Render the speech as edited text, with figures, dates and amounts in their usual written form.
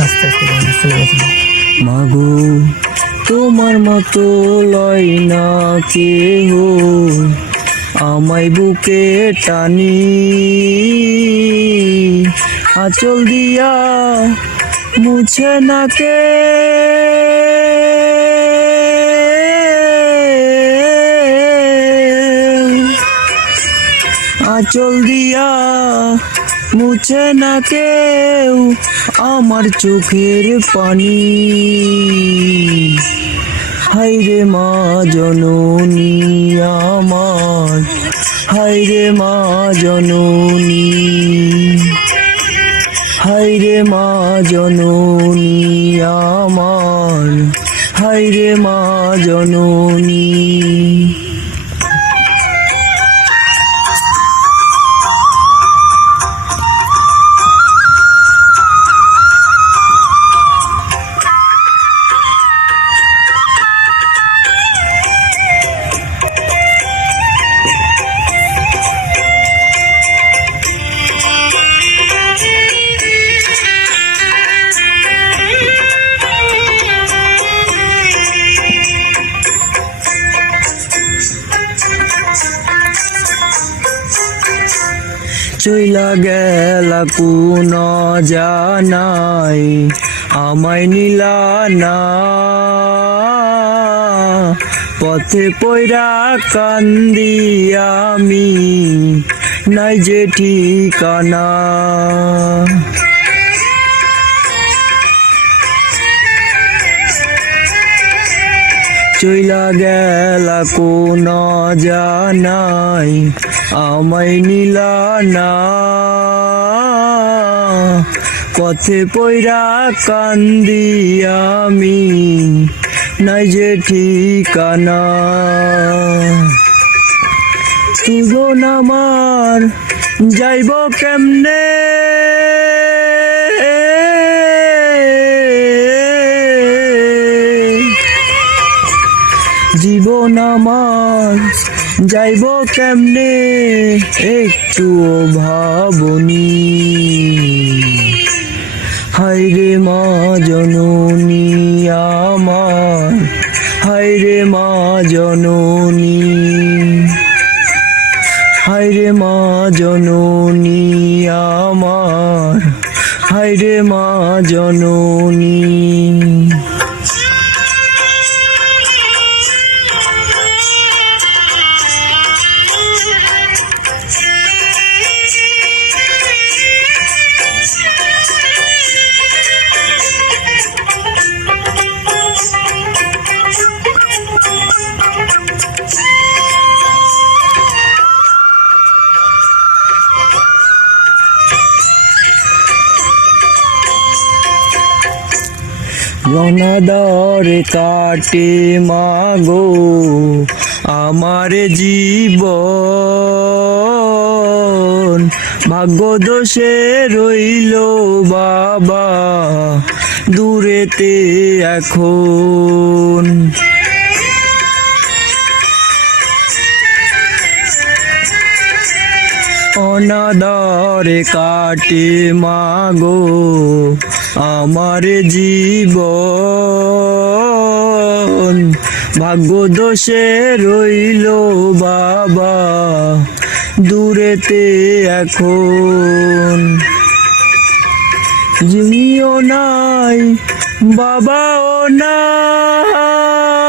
আস্তে আস্তে চলে গেছে। মাগো তোমার মতো লয় না কেহ আমায় বুকে টানি, আঁচল দিয়া মুছে না কে, আঁচল দিয়া মুছে না কেউ আমার চোখের পানি। হায়রে মা জননী আমার, হায়রে মা জননী, হায়রে মা জননী আমার, হায়রে মা জননী। চইলা গেলা কোন জানাই আমায় নিলা না, পথে পয়রা কান্দি আমি নাই যে ঠিকানা। চইলা গেলা কোন জানাই আমায় নিলা না, পথে পয়রা কান্দি আমি নাই যে ঠিকানা। তুজন আমার যাইব কেমনে, জীবন আমার যাইব কেমনে একটু ভাবনি। হায়রে মা জননী আমার, হায়রে মা জননী, হায়রে মা জননী আমার, হায়রে মা জননী। রণদর কাটে মাগো আমার জীবন, ভাগ্য দোষে রইল বাবা দূরেতে এখন। অনাদরে কাটে মাগো আমার জীবন, ভাগ্য দোষে রইল বাবা দূরেতে এখন। জিনিও নাই বাবাও নাই,